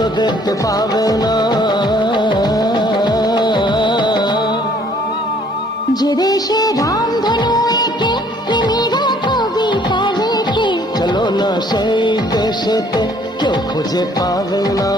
তো দেখতে পাবে না। যে দেশে রামধনু এঁকে প্রেমীরা কবিতা লেখে, চলো না সেই দেশেতে, কেউ খুঁজে পাবে না।